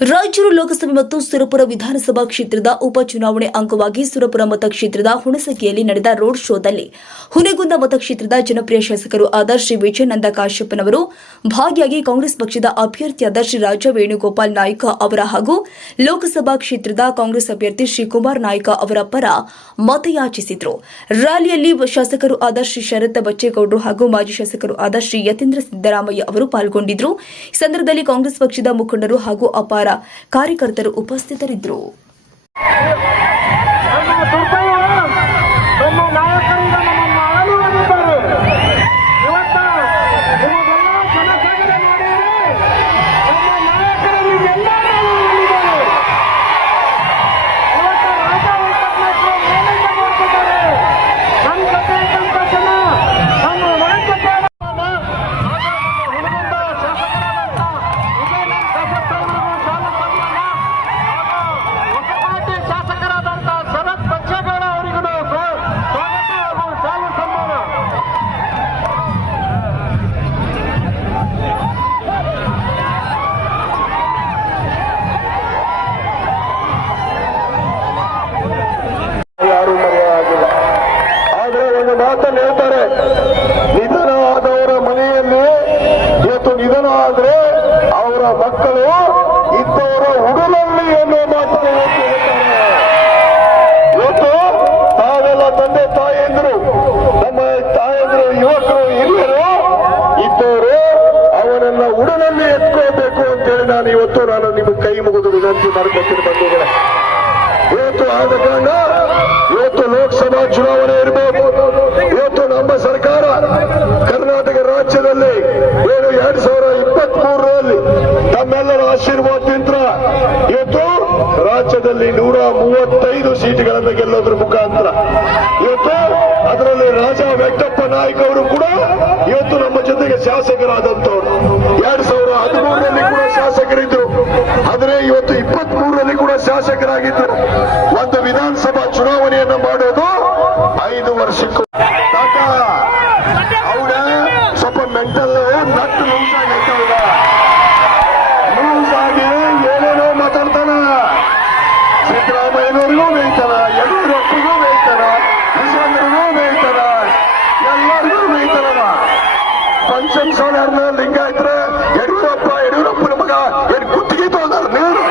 ರಾಯಚೂರು ಲೋಕಸಭೆ ಮತ್ತು ಸುರಪುರ ವಿಧಾನಸಭಾ ಕ್ಷೇತ್ರದ ಉಪಚುನಾವಣೆ ಅಂಗವಾಗಿ ಸುರಪುರ ಮತಕ್ಷೇತ್ರದ ಹುಣಸಗಿಯಲ್ಲಿ ನಡೆದ ರೋಡ್ ಶೋದಲ್ಲಿ ಹುನೆಗುಂದ ಮತಕ್ಷೇತ್ರದ ಜನಪ್ರಿಯ ಶಾಸಕರು ಆದ ಶ್ರೀ ವಿಜಯನಂದ ಕಾಶ್ಯಪ್ಪನವರು ಭಾಗಿಯಾಗಿ ಕಾಂಗ್ರೆಸ್ ಪಕ್ಷದ ಅಭ್ಯರ್ಥಿಯಾದ ಶ್ರೀ ರಾಜ ವೇಣುಗೋಪಾಲ್ ನಾಯ್ಕ ಅವರ ಹಾಗೂ ಲೋಕಸಭಾ ಕ್ಷೇತ್ರದ ಕಾಂಗ್ರೆಸ್ ಅಭ್ಯರ್ಥಿ ಶ್ರೀ ಕುಮಾರ್ ನಾಯ್ಕ ಅವರ ಪರ ಮತಯಾಚಿಸಿದರು. ರ್ಯಾಲಿಯಲ್ಲಿ ಶಾಸಕರು ಆದ ಶ್ರೀ ಶರತ್ ಬಚ್ಚೇಗೌಡರು ಹಾಗೂ ಮಾಜಿ ಶಾಸಕರು ಆದ ಶ್ರೀ ಯತೀಂದ್ರ ಸಿದ್ದರಾಮಯ್ಯ ಅವರು ಪಾಲ್ಗೊಂಡಿದ್ದರು ಈ ಸಂದರ್ಭದಲ್ಲಿ ಕಾಂಗ್ರೆಸ್ ಪಕ್ಷದ ಮುಖಂಡರು ಹಾಗೂ ಅಪಾರ ಕಾರ್ಯಕರ್ತರು ಉಪಸ್ಥಿತರಿದ್ದರು. ಮಾತನ್ನು ಹೇಳ್ತಾರೆ. ನಿಧನ ಆದವರ ಮನೆಯಲ್ಲಿ ಇವತ್ತು ನಿಧನ ಆದ್ರೆ ಅವರ ಮಕ್ಕಳು ಇದ್ದವರ ಹುಡುಗಲ್ಲಿ ಎನ್ನುವ ಮಾತನ್ನು ಇವತ್ತು ತಾವೆಲ್ಲ ತಂದೆ ತಾಯಂದ್ರು ನಮ್ಮ ತಾಯಂದ್ರು ಯುವಕರು ಹಿರಿಯರು ಇದ್ದವರು ಅವನನ್ನ ಉಡನಲ್ಲಿ ಎತ್ಕೋಬೇಕು ಅಂತೇಳಿ ನಾನು ಇವತ್ತು ನಾನು ನಿಮಗೆ ಕೈ ಮುಗಿದು ವಿನಂತಿ ಮಾಡ್ಕೊತೀನಿ ಬಂಧುಗಳೇ. ಇವತ್ತು ಆದ ಕಾರಣ ಇವತ್ತು ಲೋಕಸಭಾ ಚುನಾವಣೆ ಇರಬೇಕು ಇವತ್ತು ನಮ್ಮ ಸರ್ಕಾರ ರಾಜ್ಯದಲ್ಲಿ ಏನು ಎರಡ್ ಸಾವಿರದ ಇಪ್ಪತ್ತ್ ಮೂರರಲ್ಲಿ ತಮ್ಮೆಲ್ಲರ ಆಶೀರ್ವಾದದಿಂದ ಇವತ್ತು ರಾಜ್ಯದಲ್ಲಿ ನೂರ ಮೂವತ್ತೈದು ಸೀಟ್ಗಳನ್ನು ಗೆಲ್ಲೋದ್ರ ಮುಖಾಂತರ. ಇವತ್ತು ಅದರಲ್ಲಿ ರಾಜ ವೆಂಕಟಪ್ಪ ನಾಯ್ಕ ಅವರು ಕೂಡ ಇವತ್ತು ನಮ್ಮ ಜೊತೆಗೆ ಶಾಸಕರಾದಂತವ್ರು ಎರಡ್ ಸಾವಿರ ಹದಿಮೂರರಲ್ಲಿ ಕೂಡ ಶಾಸಕರಿದ್ರು. ಆದರೆ ಇವತ್ತು ಇಪ್ಪತ್ತ್ ಮೂರರಲ್ಲಿ ಕೂಡ ಶಾಸಕರಾಗಿದ್ದರು ಒಂದು ವಿಧಾನಸಭಾ ಚುನಾವಣೆಯನ್ನು ಮಾಡೋದು ಐದು ವರ್ಷಕ್ಕೂ ಸಿದ್ದರಾಮಯ್ಯನವ್ರಿಗೂ ಬೇಯ್ತಾನ ಯಡಿಯೂರಪ್ಪಗೂ ಬೇಯ್ತಾನ ವಿಶ್ವಂದ್ರಿಗೂ ಬೇಯ್ತಾನ ಎಲ್ಲರಿಗೂ ಬೇಯ್ತಾನವ ಪಂಚಮ್ ಸೋಲಾರ್ನ ಲಿಂಗಾಯತ್ರ, ಯಡಿಯೂರಪ್ಪ, ಯಡಿಯೂರಪ್ಪನ ಮಗ, ಏನ್ ಕುತ್ತಿಗೆ ತೋದಾರ ನೀರು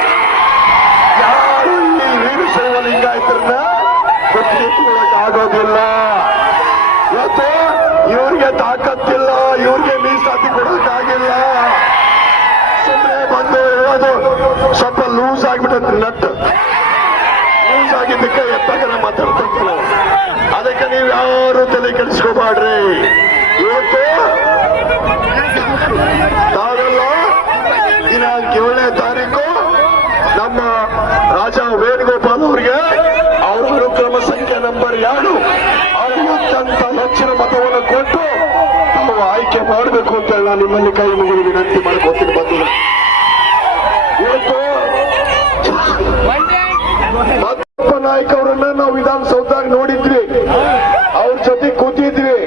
ಯಾರು ಈ ವೀರಶೈವ ಇದ್ರನ್ನ ಕುತ್ತಿಗೆ ತಗೊಳಕ್ ಆಗೋದಿಲ್ಲ. ಇವತ್ತು ಇವ್ರಿಗೆ ತಾಕತ್ತಿಲ್ಲ, ಇವ್ರಿಗೆ ಮೀಸಲಾತಿ ಕೊಡೋಕ್ಕಾಗಿಲ್ಲ ಸುಮ್ಮನೆ ಬಂದು ಹೇಳೋದು, ಸ್ವಲ್ಪ ಲೂಸ್ ಆಗ್ಬಿಟ್ಟೈತಿ ನಟ್ಟು ಲೂಸ್ ಆಗಿದ್ದಕ್ಕೆ ಎತ್ತಕನ ಮಾತಾಡ್ತಿರ್ತಾರೆ ಅದಕ್ಕೆ ನೀವು ಯಾರು ತಲೆ ಕೆಡಿಸ್ಕೋಬಾಡ್ರಿ ಇವತ್ತು ತಾವೆಲ್ಲ ದಿನಾಂಕ ಏಳನೇ ತಾರೀಕು. ನಮ್ಮ ರಾಜ ವೇಣುಗೋಪಾಲ್ ಅವರಿಗೆ ಅವರ ಅನುಕ್ರಮ ಸಂಖ್ಯೆ ನಂಬರ್ ಎರಡು. ಅತ್ಯಂತ ಹೆಚ್ಚಿನ ಮತವನ್ನು ಕೊಟ್ಟು ತಾವು ಆಯ್ಕೆ ಮಾಡಬೇಕು ಅಂತ ಹೇಳಿ ನಿಮ್ಮಲ್ಲಿ ಕೈ ಮುಗಿದು ವಿನಂತಿ ಮಾಡ್ಕೋತೀನಿ ಬಂದಿಲ್ಲ ಇವತ್ತು ಮತ್ತಪ್ಪ ನಾಯ್ಕ ಅವರನ್ನ ನಾವು ವಿಧಾನಸೌಧದಾಗ ನೋಡಿದ್ರಿ. ಅವ್ರ ಜೊತೆ ಕೂತಿದ್ರಿ.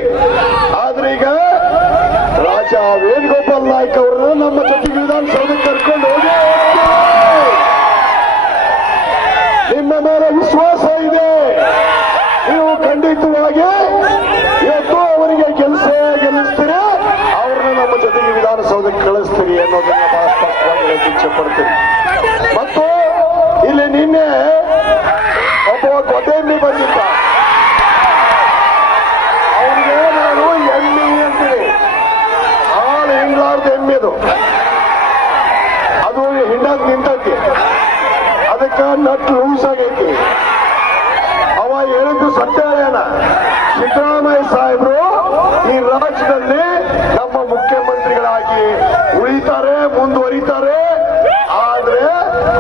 ಆದ್ರೆ ಈಗ ರಾಜ ವೇಣುಗೋಪಾಲ್ ನಾಯ್ಕ ಅವರು ನಮ್ಮ ಜೊತೆಗೆ ವಿಧಾನಸೌಧಕ್ಕೆ ಕರ್ಕೊಂಡು ಹೋಗಿ ನಿಮ್ಮ ಮೇಲೆ ವಿಶ್ವಾಸ ಇದೆ. ನೀವು ಖಂಡಿತವಾಗಿ ಹಿಂಡಕ್ ನಿಂತೈತಿ ಅದಕ್ಕೆ ನಟ್ ಲೂಸ್ ಆಗೈತಿ. ಅವ ಹೇಳಿದ್ದು ಸತ್ಯನೇನ ಸಿದ್ದರಾಮಯ್ಯ ಸಾಹೇಬರು ಈ ರಾಜ್ಯದಲ್ಲಿ ನಮ್ಮ ಮುಖ್ಯಮಂತ್ರಿಗಳಾಗಿ ಉಳಿತಾರೆ, ಮುಂದುವರಿತಾರೆ. ಆದ್ರೆ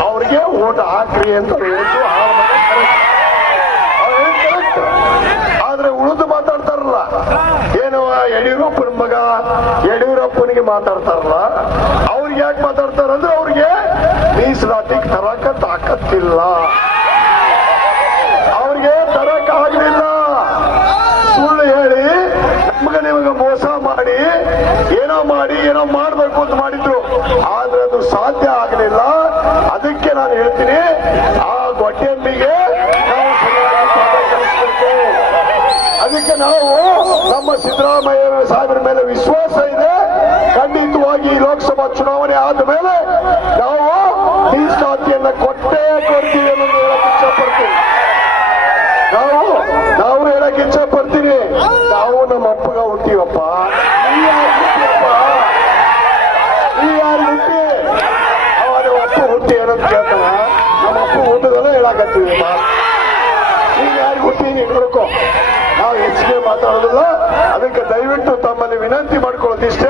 ಅವ್ರಿಗೆ ಓಟ್ ಹಾಕ್ರಿ ಅಂತ. ಆದ್ರೆ ಉಳಿದು ಮಾತಾಡ್ತಾರಲ್ಲ. ಏನು ಯಡಿಯೂರಪ್ಪನ ಮಗ? ಯಡಿಯೂರಪ್ಪನಿಗೆ ಮಾತಾಡ್ತಾರಲ್ಲ. ಅವ್ರಿಗೆ ಯಾಕೆ ಮಾತಾಡ್ತಾರಂದ್ರೆ ಅವ್ರಿಗೆ ಮೀಸಲಾತಿಗೆ ತರಕ ತಾಕತ್ತಿಲ್ಲ. ಅವ್ರಿಗೆ ತರಕ ಆಗಲಿಲ್ಲ. ಸುಳ್ಳು ಹೇಳಿ ನಮ್ಗೆ ನಿಮಗೆ ಮೋಸ ಮಾಡಿ, ಏನೋ ಮಾಡಿ, ಏನೋ ಮಾಡಬೇಕು ಅಂತ ಮಾಡಿದ್ರು. ಆದ್ರೆ ಅದು ಸಾಧ್ಯ ಆಗಲಿಲ್ಲ. ಅದಕ್ಕೆ ನಾನು ಹೇಳ್ತೀನಿ, ಆ ಗೊಟ್ಟೆಂಬಿಗೆ ಅದಕ್ಕೆ ನಾವು ನಮ್ಮ ಸಿದ್ದರಾಮಯ್ಯ ಸಾಹೇಬ್ರ ಮೀಸಲಾತಿಯನ್ನ ಕೊಟ್ಟೇ ಕೊಡ್ತೀವಿ ಅನ್ನೋದು ಹೇಳಕ್ ಇಷ್ಟಪಡ್ತೀವಿ ನಾವು ನಾವು ಹೇಳಕ್ ಇಷ್ಟಪಡ್ತೀವಿ ಪಡ್ತೀನಿ ನಾವು ನಮ್ಮ ಅಪ್ಪಗ ಹುಟ್ಟಿವಪ್ಪ. ಯಾರ್ ಯಾರು ಹುಟ್ಟಿ? ಅವ ನಮ್ಮ ಅಪ್ಪ ಹುಟ್ಟಿ ಏನಂತ ಕೇಳ್ತಾನ ನಮ್ಮ ಅಪ್ಪ ಹುಟ್ಟದಲ್ಲ ಹೇಳಕತ್ತೀವಪ್ಪ ನೀನ್ ಯಾರಿಗೆ ಹುಟ್ಟಿ ನೀನ್ ನೋಡ್ಕೋ ನಾವು ಹೆಚ್ಚಿಗೆ ಮಾತಾಡೋದಿಲ್ಲ. ಅದಕ್ಕೆ ದಯವಿಟ್ಟು ತಮ್ಮಲ್ಲಿ ವಿನಂತಿ ಮಾಡ್ಕೊಳ್ಳೋದಿಷ್ಟೇ ಇವತ್ತು